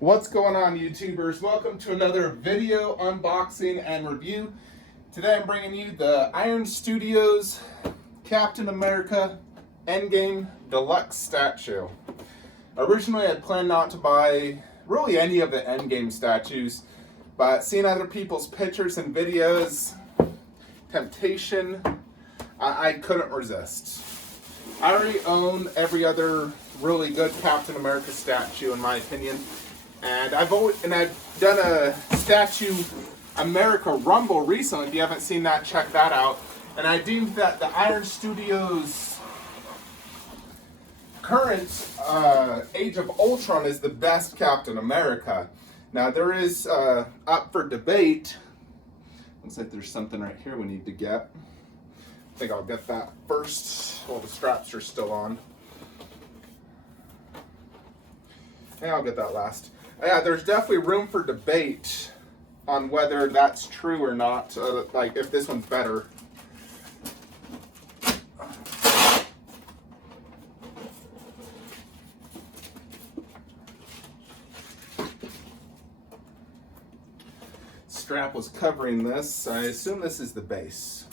What's going on, YouTubers? Welcome to another video unboxing and review. Today I'm bringing you the Iron Studios Captain America Endgame Deluxe statue. Originally I planned not to buy really any of the Endgame statues, but seeing other people's pictures and videos, temptation, I couldn't resist. I already own every other really good Captain America statue in my opinion. And I've done a Statue America Rumble recently. If you haven't seen that, check that out. And I deemed that the Iron Studios current Age of Ultron is the best Captain America. Now there is up for debate. Looks like there's something right here we need to get. I think I'll get that first while the straps are still on. Yeah, I'll get that last. Yeah, there's definitely room for debate on whether that's true or not, like if this one's better. Strap was covering this. I assume this is the base.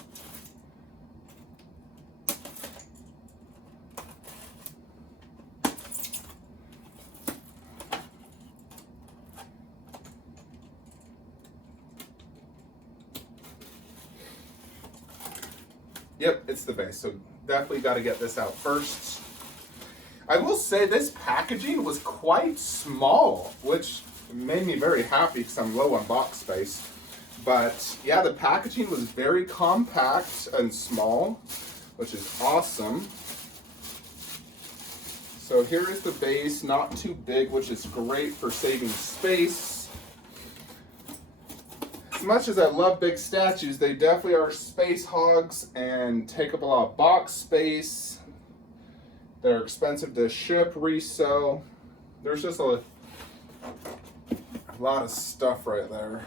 Yep, it's the base, so definitely got to get this out first. I will say this packaging was quite small, which made me very happy because I'm low on box space. But yeah, the packaging was very compact and small, which is awesome. So here is the base, not too big, which is great for saving space. As much as I love big statues, they definitely are space hogs and take up a lot of box space. They're expensive to ship, resell. There's just a lot of stuff right there.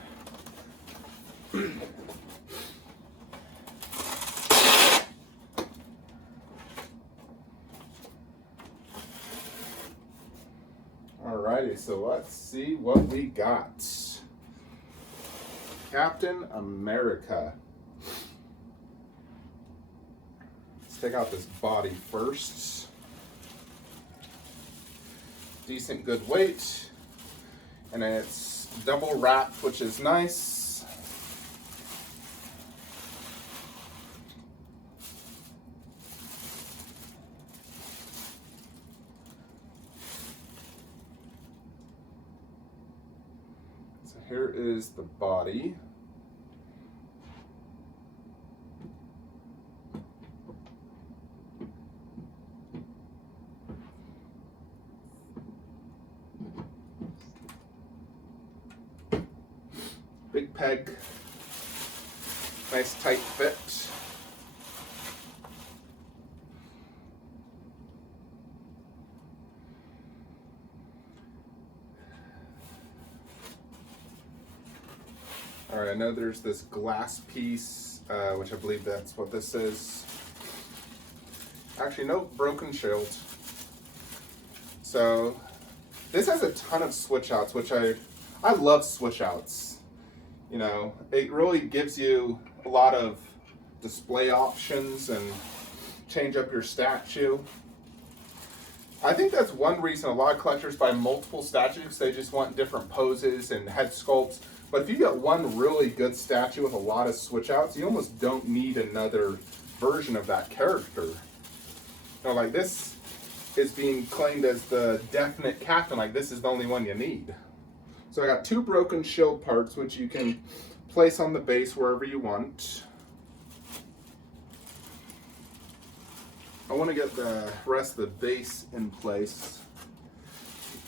Alrighty, so let's see what we got. Captain America. Let's take out this body first. Decent good weight. And it's double wrapped, which is nice. So here is the body. Big peg, nice tight fit. All right, I know there's this glass piece, which I believe that's what this is. Actually, no, broken shield. So this has a ton of switch outs, which I love switch outs. You know, it really gives you a lot of display options and change up your statue. I think that's one reason a lot of collectors buy multiple statues. They just want different poses and head sculpts. But if you get one really good statue with a lot of switch outs, you almost don't need another version of that character. You know, like this is being claimed as the definite captain, like this is the only one you need. So I got two broken shield parts, which you can place on the base wherever you want. I want to get the rest of the base in place,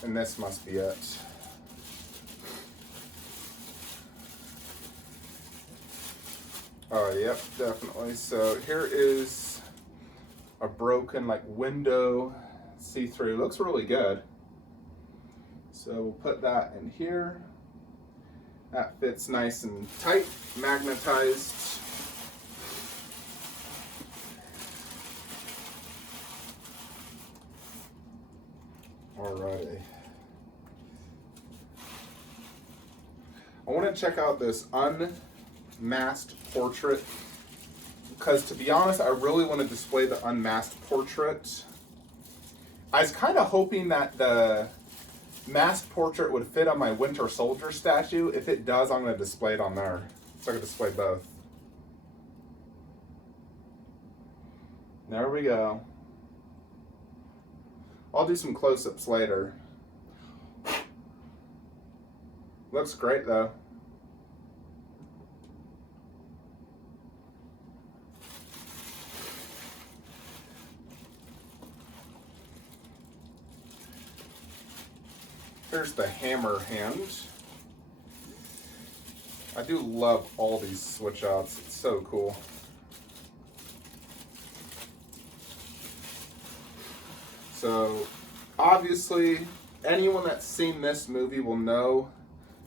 and this must be it. Oh, yep, definitely. So here is a broken like window see-through. Looks really good. So we'll put that in here. That fits nice and tight, magnetized. Alrighty. I want to check out this unmasked portrait because, to be honest, I really want to display the unmasked portrait. I was kind of hoping that the masked portrait would fit on my Winter Soldier statue. If it does, I'm going to display it on there. So I can display both. There we go. I'll do some close-ups later. Looks great though. Here's the hammer hand. I do love all these switch outs. It's so cool. So obviously anyone that's seen this movie will know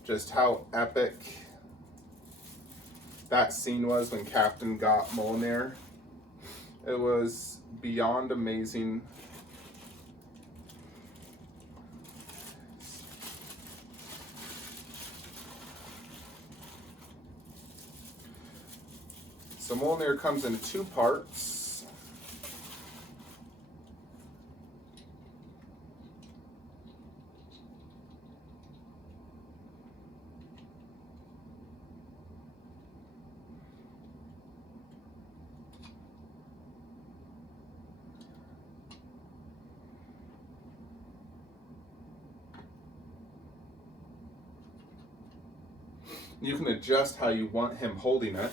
just how epic that scene was when Captain got Mjolnir. It was beyond amazing. So Mjolnir comes in 2 parts. You can adjust how you want him holding it.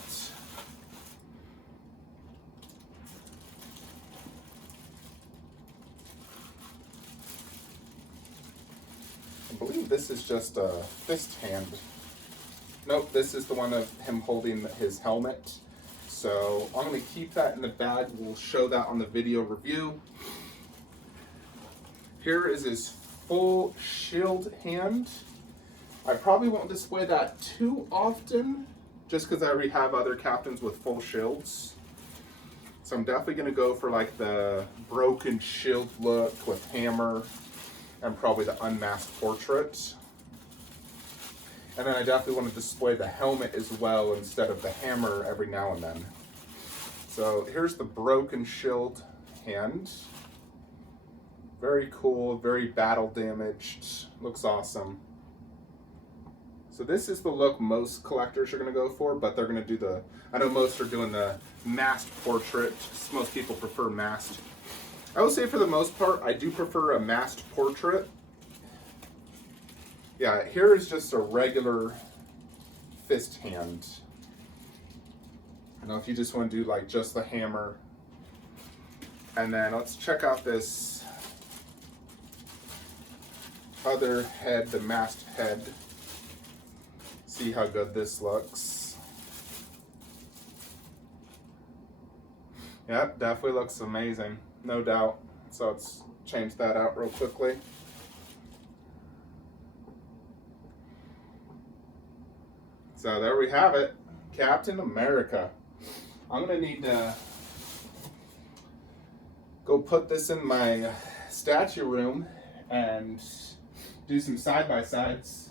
I believe this is just a fist hand. Nope, this is the one of him holding his helmet. So I'm going to keep that in the bag. We'll show that on the video review. Here is his full shield hand. I probably won't display that too often, just because I already have other captains with full shields. So I'm definitely going to go for like the broken shield look with hammer and probably the unmasked portrait. And then I definitely want to display the helmet as well instead of the hammer every now and then. So here's the broken shield hand. Very cool, very battle damaged, looks awesome. So this is the look most collectors are going to go for, but they're going to do the, I know most are doing the masked portrait. Most people prefer masked. I would say for the most part, I do prefer a masked portrait. Yeah, here is just a regular fist hand. I know if you just want to do like just the hammer. And then let's check out this other head, the masked head. See how good this looks. Yep, definitely looks amazing, no doubt. So let's change that out real quickly. So there we have it, Captain America. I'm gonna need to go put this in my statue room and do some side-by-sides.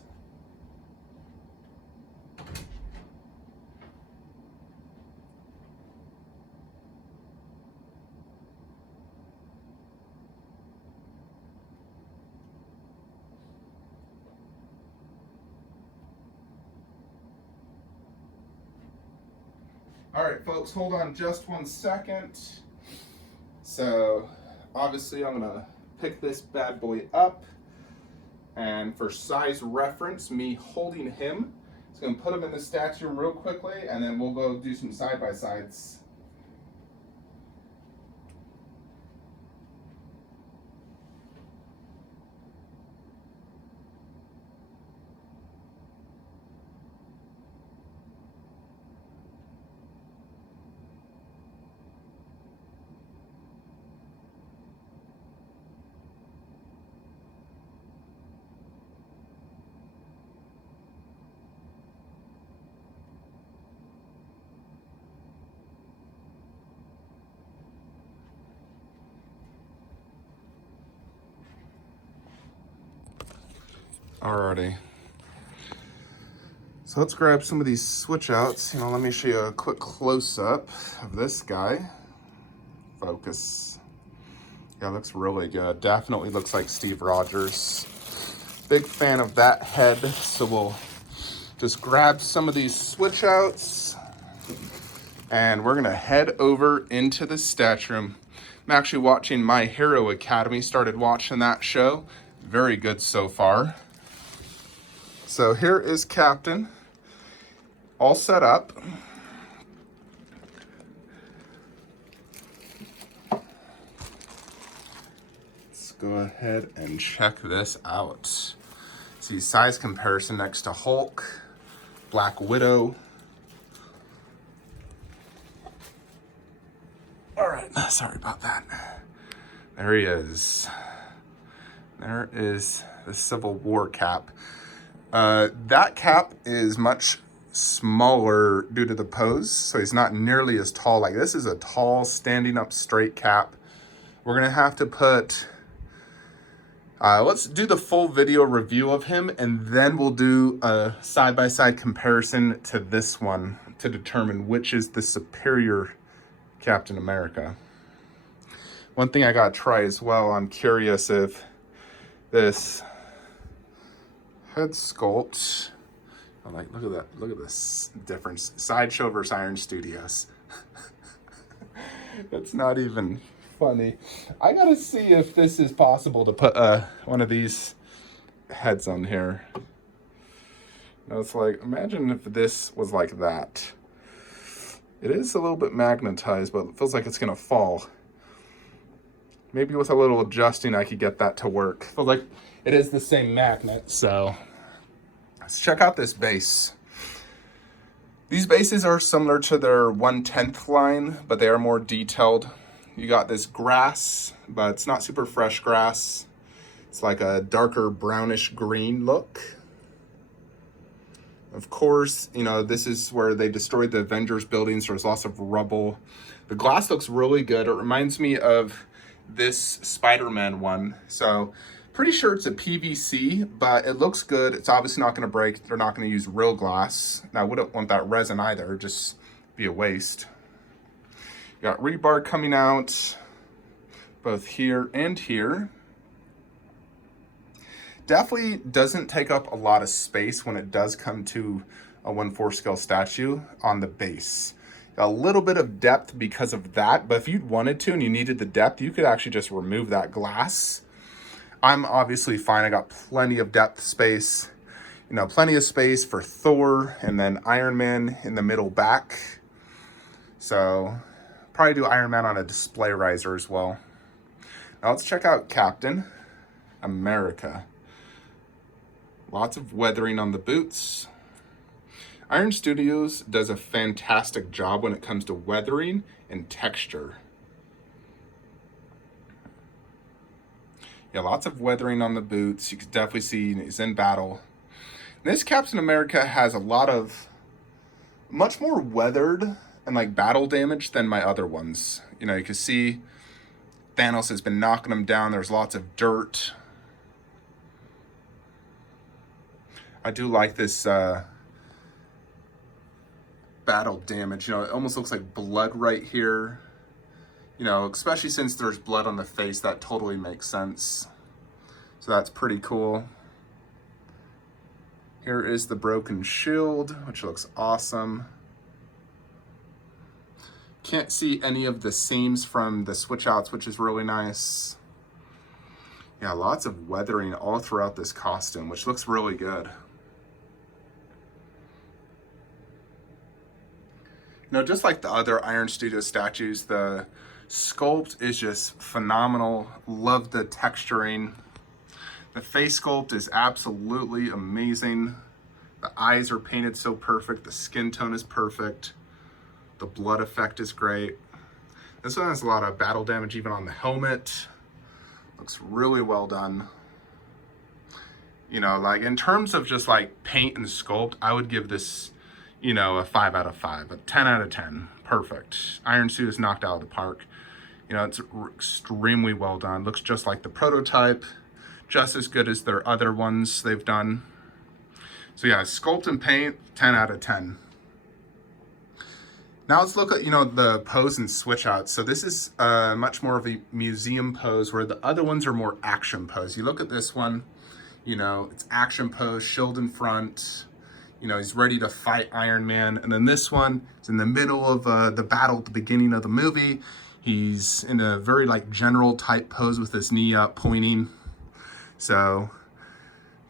All right, folks, hold on just 1 second. So obviously I'm gonna pick this bad boy up, and for size reference, me holding him, it's gonna put him in the statue room real quickly, and then we'll go do some side-by-sides. Alrighty. So let's grab some of these switch outs. You know, let me show you a quick close-up of this guy. Focus. Yeah, looks really good. Definitely looks like Steve Rogers. Big fan of that head, so we'll just grab some of these switch outs and we're gonna head over into the statue room. I'm actually watching My Hero Academy, started watching that show. Very good so far. So here is Captain, all set up. Let's go ahead and check this out. See size comparison next to Hulk, Black Widow. All right, sorry about that. There he is. There is the Civil War cap. That cap is much smaller due to the pose, so he's not nearly as tall. Like, this is a tall, standing up straight cap. We're gonna have to put, let's do the full video review of him, and then we'll do a side-by-side comparison to this one to determine which is the superior Captain America. One thing I gotta try as well, I'm curious if this head sculpt, I'm like, look at this difference. Sideshow versus Iron Studios. That's not even funny. I gotta see if this is possible to put one of these heads on here. Now it's like, imagine if this was like that. It is a little bit magnetized, but it feels like it's gonna fall. Maybe with a little adjusting, I could get that to work. Feels like it is the same magnet, so. Let's check out this base. These bases are similar to their 1/10 line, but they are more detailed. You got this grass, but it's not super fresh grass. It's like a darker brownish green look. Of course, you know, this is where they destroyed the Avengers buildings. So there's lots of rubble. The glass looks really good. It reminds me of this Spider-Man one. So pretty sure it's a PVC, but it looks good. It's obviously not gonna break. They're not gonna use real glass. Now, I wouldn't want that resin either, just be a waste. You got rebar coming out, both here and here. Definitely doesn't take up a lot of space when it does come to a 1/4 scale statue on the base. Got a little bit of depth because of that, but if you wanted to and you needed the depth, you could actually just remove that glass. I'm obviously fine. I got plenty of depth space, you know, plenty of space for Thor and then Iron Man in the middle back. So probably do Iron Man on a display riser as well. Now let's check out Captain America. Lots of weathering on the boots. Iron Studios does a fantastic job when it comes to weathering and texture. Yeah, lots of weathering on the boots. You can definitely see he's in battle. This Captain America has a lot of, much more weathered and like battle damage than my other ones. You know, you can see Thanos has been knocking him down. There's lots of dirt. I do like this battle damage. You know, it almost looks like blood right here. You know, especially since there's blood on the face, that totally makes sense. So that's pretty cool. Here is the broken shield, which looks awesome. Can't see any of the seams from the switch outs, which is really nice. Yeah, lots of weathering all throughout this costume, which looks really good. You know, just like the other Iron Studios statues, the sculpt is just phenomenal. Love the texturing. The face sculpt is absolutely amazing. The eyes are painted so perfect. The skin tone is perfect. The blood effect is great. This one has a lot of battle damage even on the helmet. Looks really well done. You know, like in terms of just like paint and sculpt, I would give this, you know, a 5 out of 5, a 10 out of 10. Perfect. Iron Suit is knocked out of the park. You know, it's extremely well done. Looks just like the prototype, just as good as their other ones they've done. So yeah, sculpt and paint, 10 out of 10. Now let's look at, the pose and switch out. So this is much more of a museum pose, where the other ones are more action pose. You look at this one, it's action pose, shield in front, he's ready to fight Iron Man. And then this one is in the middle of the battle at the beginning of the movie. He's in a very general type pose with his knee up pointing. So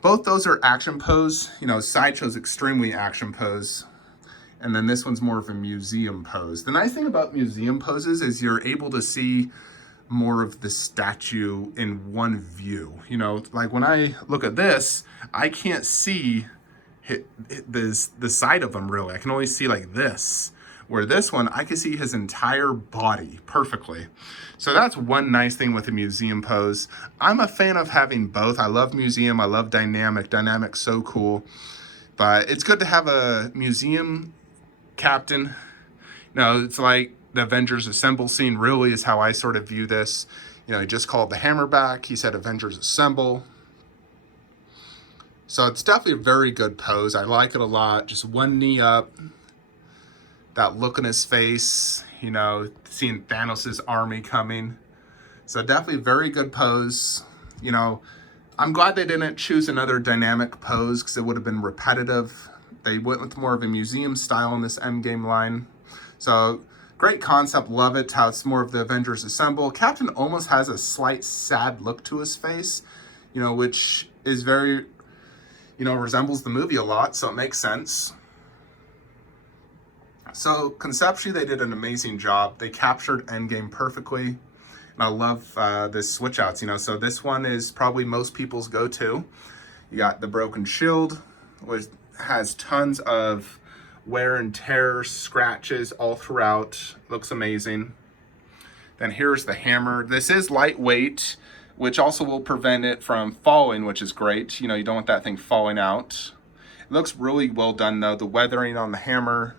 both those are action pose. Sideshow's extremely action pose. And then this one's more of a museum pose. The nice thing about museum poses is you're able to see more of the statue in one view. Like when I look at this, I can't see the side of him really. I can only see like this. Where this one, I can see his entire body perfectly. So that's one nice thing with a museum pose. I'm a fan of having both. I love museum, I love dynamic. Dynamic's so cool. But it's good to have a museum captain. It's like the Avengers Assemble scene really is how I sort of view this. He just called the hammer back. He said Avengers Assemble. So it's definitely a very good pose. I like it a lot. Just one knee up. That look in his face, seeing Thanos' army coming. So definitely very good pose. I'm glad they didn't choose another dynamic pose because it would have been repetitive. They went with more of a museum style in this Endgame line. So great concept, love it, how it's more of the Avengers Assemble. Captain almost has a slight sad look to his face, which is very, resembles the movie a lot, so it makes sense. So conceptually, they did an amazing job. They captured Endgame perfectly. And I love the switch outs, So this one is probably most people's go-to. You got the broken shield, which has tons of wear and tear, scratches all throughout. Looks amazing. Then here's the hammer. This is lightweight, which also will prevent it from falling, which is great. You don't want that thing falling out. It looks really well done though. The weathering on the hammer.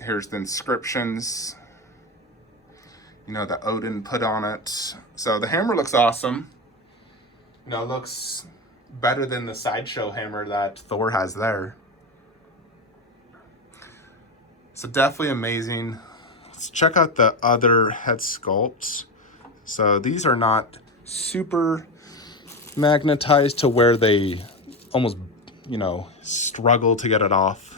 Here's the inscriptions, that Odin put on it. So the hammer looks awesome. It looks better than the sideshow hammer that Thor has there. So definitely amazing. Let's check out the other head sculpts. So these are not super magnetized to where they almost, struggle to get it off.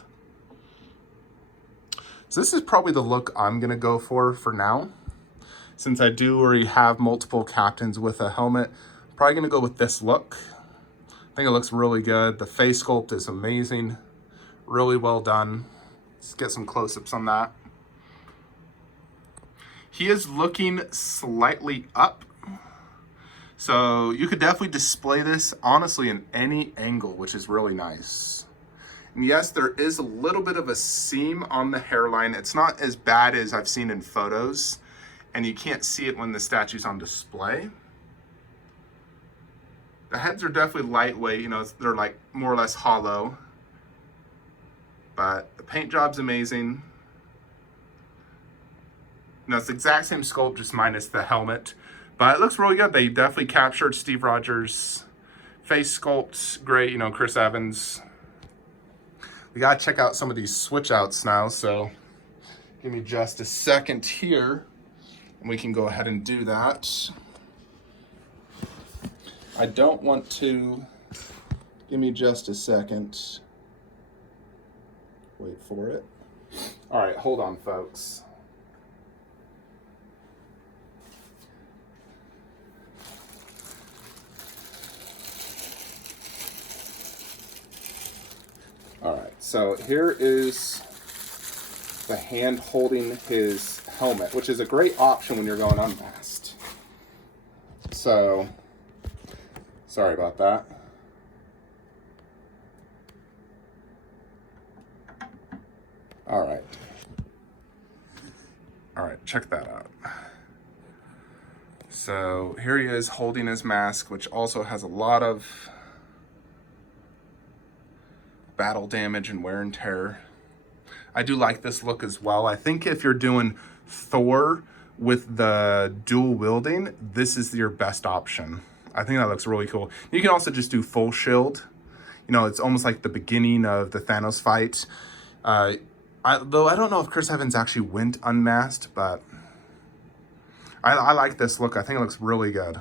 So this is probably the look I'm gonna go for now. Since I do already have multiple captains with a helmet, I'm probably gonna go with this look. I think it looks really good. The face sculpt is amazing. Really well done. Let's get some close-ups on that. He is looking slightly up. So you could definitely display this, honestly, in any angle, which is really nice. And yes, there is a little bit of a seam on the hairline. It's not as bad as I've seen in photos, and you can't see it when the statue's on display. The heads are definitely lightweight, they're like more or less hollow. But the paint job's amazing. It's the exact same sculpt, just minus the helmet. But it looks really good. They definitely captured Steve Rogers' face sculpt. Great, Chris Evans. We gotta check out some of these switch outs now, so give me just a second here, and we can go ahead and do that. I don't want to, give me just a second. Wait for it. All right, hold on, folks. All right, so here is the hand holding his helmet, which is a great option when you're going unmasked. So, sorry about that. All right. All right, check that out. So here he is holding his mask, which also has a lot of battle damage and wear and tear. I do like this look as well. I think if you're doing Thor with the dual wielding, this is your best option. I think that looks really cool. You can also just do full shield. You know, it's almost like the beginning of the Thanos fight. Though I don't know if Chris Evans actually went unmasked, but I like this look. I think it looks really good.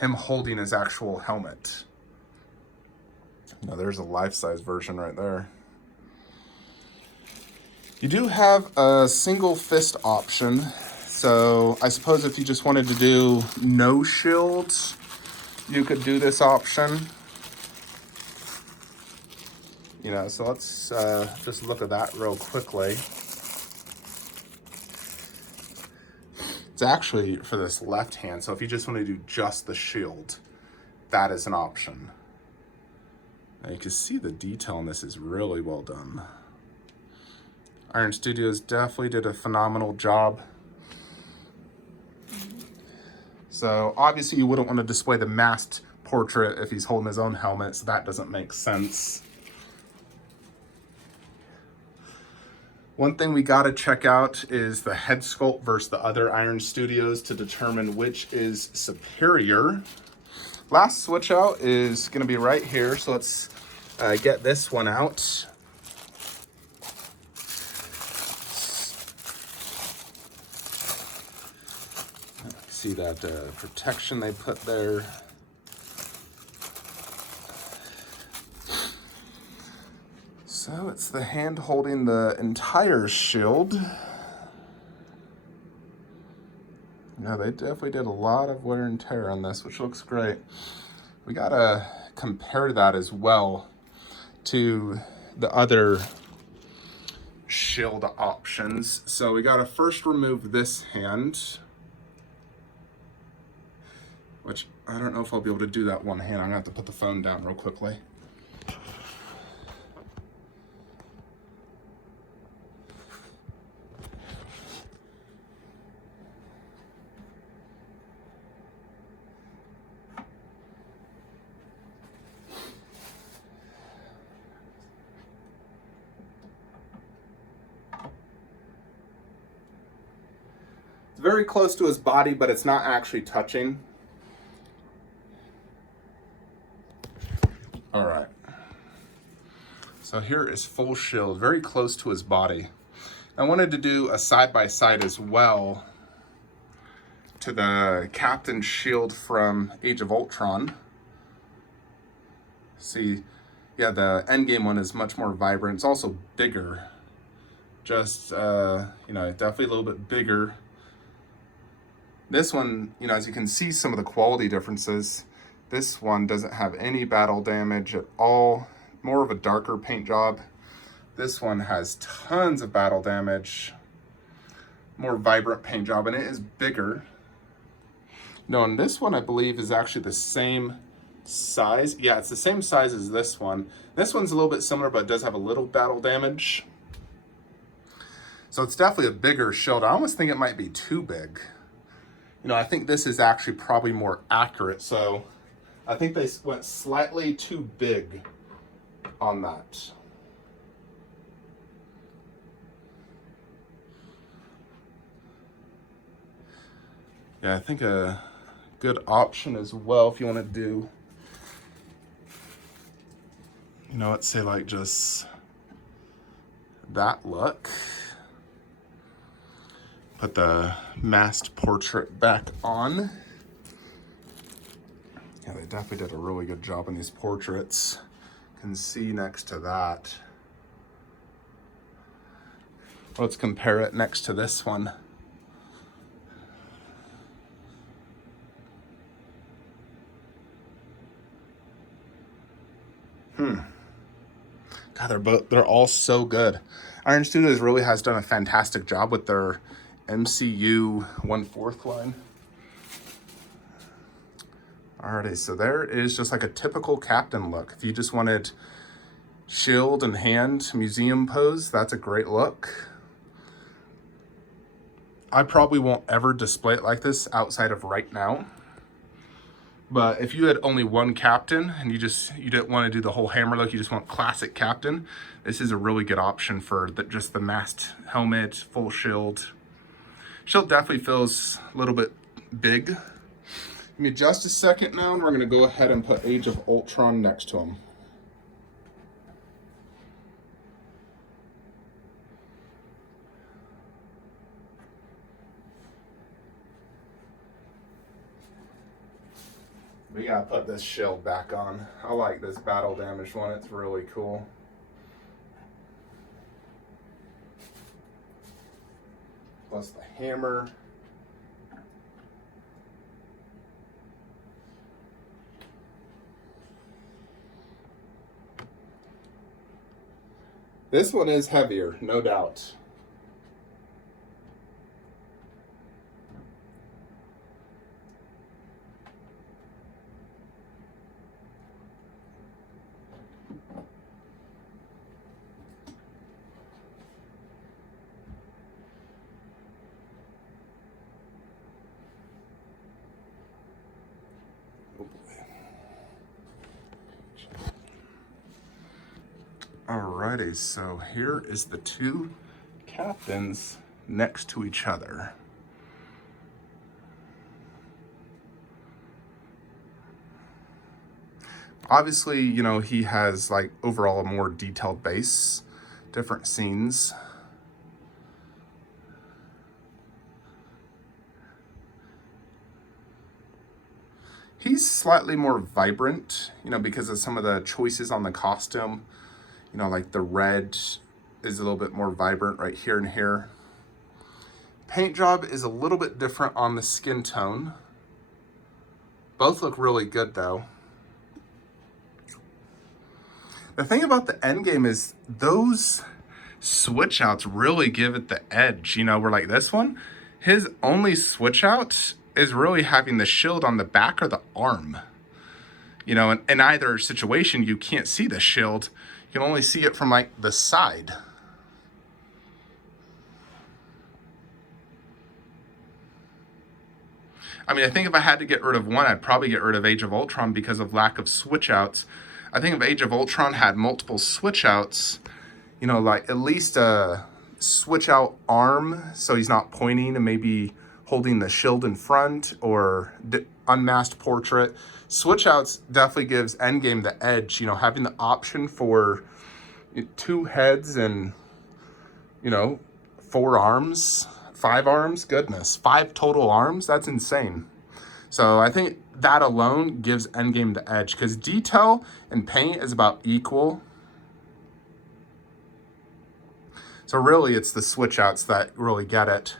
Him holding his actual helmet. Now there's a life-size version right there. You do have a single fist option. So I suppose if you just wanted to do no shields, you could do this option. You know, so let's just look at that real quickly. It's actually for this left hand, so if you just want to do just the shield, that is an option. Now you can see the detail in this is really well done. Iron Studios definitely did a phenomenal job. So obviously you wouldn't want to display the masked portrait if he's holding his own helmet, so that doesn't make sense. One thing we gotta check out is the head sculpt versus the other Iron Studios to determine which is superior. Last switch out is gonna be right here, so let's get this one out. See that protection they put there. So it's the hand holding the entire shield. Yeah, they definitely did a lot of wear and tear on this, which looks great. We gotta compare that as well to the other shield options. So we gotta first remove this hand, which I don't know if I'll be able to do that one hand. I'm gonna have to put the phone down real quickly. It's very close to his body, but it's not actually touching. All right. So here is full shield, very close to his body. I wanted to do a side-by-side as well to the Captain shield from Age of Ultron. See, yeah, the Endgame one is much more vibrant. It's also bigger. Just, you know, definitely a little bit bigger. This one, you know, as you can see some of the quality differences, this one doesn't have any battle damage at all. More of a darker paint job. This one has tons of battle damage. More vibrant paint job, and it is bigger. No, and this one I believe is actually the same size. Yeah, it's the same size as this one. This one's a little bit similar, but it does have a little battle damage. So it's definitely a bigger shield. I almost think it might be too big. You know, I think this is actually probably more accurate. So I think they went slightly too big on that. Yeah, I think a good option as well if you want to do, you know, let's say like just that look. Put the masked portrait back on. Yeah, they definitely did a really good job on these portraits. You can see next to that. Let's compare it next to this one. God, they're all so good. Iron Studios really has done a fantastic job with their MCU 1/4 line. Alrighty, so there is just like a typical Captain look. If you just wanted shield and hand museum pose, that's a great look. I probably won't ever display it like this outside of right now. But if you had only one Captain and you didn't want to do the whole hammer look, you just want classic Captain, this is a really good option for just the masked helmet, full shield. Shield definitely feels a little bit big. Give me just a second now, and we're going to go ahead and put Age of Ultron next to him. We gotta put this shield back on. I like this battle damage one, it's really cool. Plus the hammer. This one is heavier, no doubt. Alrighty, so here is the two captains next to each other. Obviously, you know, he has like overall a more detailed base, different scenes. He's slightly more vibrant, you know, because of some of the choices on the costume. You know, like the red is a little bit more vibrant right here and here. Paint job is a little bit different on the skin tone. Both look really good though. The thing about the Endgame is those switch outs really give it the edge. You know, we're like this one, his only switch out is really having the shield on the back or the arm. You know, in either situation, you can't see the shield. You can only see it from like the side. I mean, I think if I had to get rid of one, I'd probably get rid of Age of Ultron because of lack of switch outs. I think if Age of Ultron had multiple switch outs, you know, like at least a switch out arm so he's not pointing and maybe holding the shield in front, or unmasked portrait. Switch outs definitely gives Endgame the edge, you know, having the option for two heads and, you know, 4 arms, 5 arms, goodness, 5 total arms, that's insane. So I think that alone gives Endgame the edge because detail and paint is about equal. So really it's the switch outs that really get it.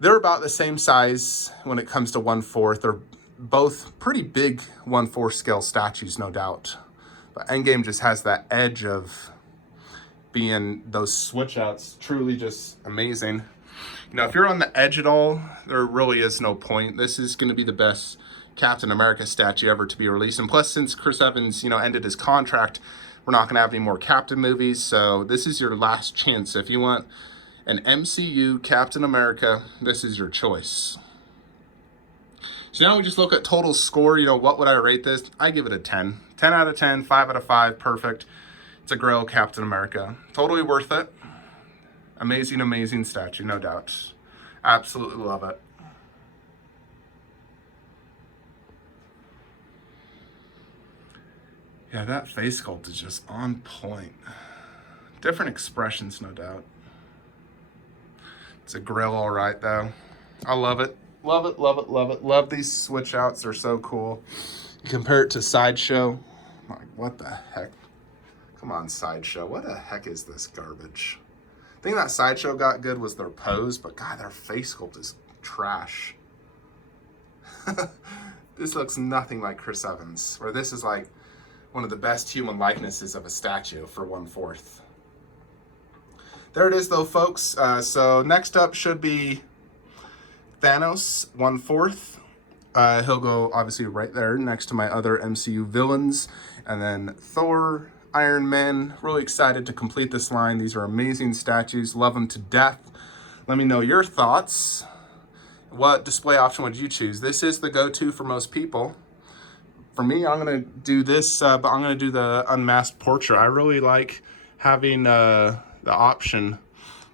They're about the same size when it comes to 1/4. They're both pretty big 1/4 scale statues, no doubt. But Endgame just has that edge of being those switch outs truly just amazing. You know, if you're on the edge at all, there really is no point. This is going to be the best Captain America statue ever to be released. And plus, since Chris Evans, you know, ended his contract, we're not going to have any more Captain movies. So this is your last chance. If you want an MCU Captain America, this is your choice. So now we just look at total score. You know, what would I rate this? I give it a 10. 10 out of 10, 5 out of 5, perfect. It's a Grail Captain America. Totally worth it. Amazing, amazing statue, no doubt. Absolutely love it. Yeah, that face sculpt is just on point. Different expressions, no doubt. It's a Grail all right, though. I love it. Love it, love it, love it. Love these switch outs. They're so cool. You compare it to Sideshow. Like, what the heck? Come on, Sideshow. What the heck is this garbage? The thing that Sideshow got good was their pose, but God, their face sculpt is trash. This looks nothing like Chris Evans, where this is like one of the best human likenesses of a statue for 1/4. There it is though, folks. So next up should be Thanos 1/4. He'll go obviously right there next to my other MCU villains. And then Thor, Iron Man. Really excited to complete this line. These are amazing statues. Love them to death. Let me know your thoughts. What display option would you choose? This is the go-to for most people. For me, I'm going to do this, but I'm going to do the unmasked portrait. I really like having the option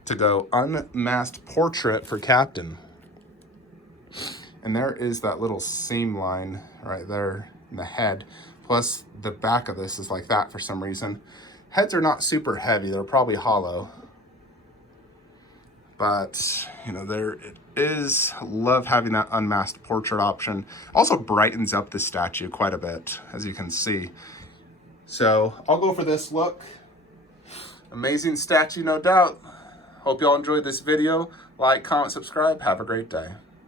to go unmasked portrait for Captain. And there is that little seam line right there in the head. Plus, the back of this is like that for some reason. Heads are not super heavy. They're probably hollow. but you know, there it is. Love having that unmasked portrait option. Also brightens up the statue quite a bit, as you can see. So I'll go for this look. Amazing statue, no doubt. Hope y'all enjoyed this video. Like, comment, subscribe. Have a great day.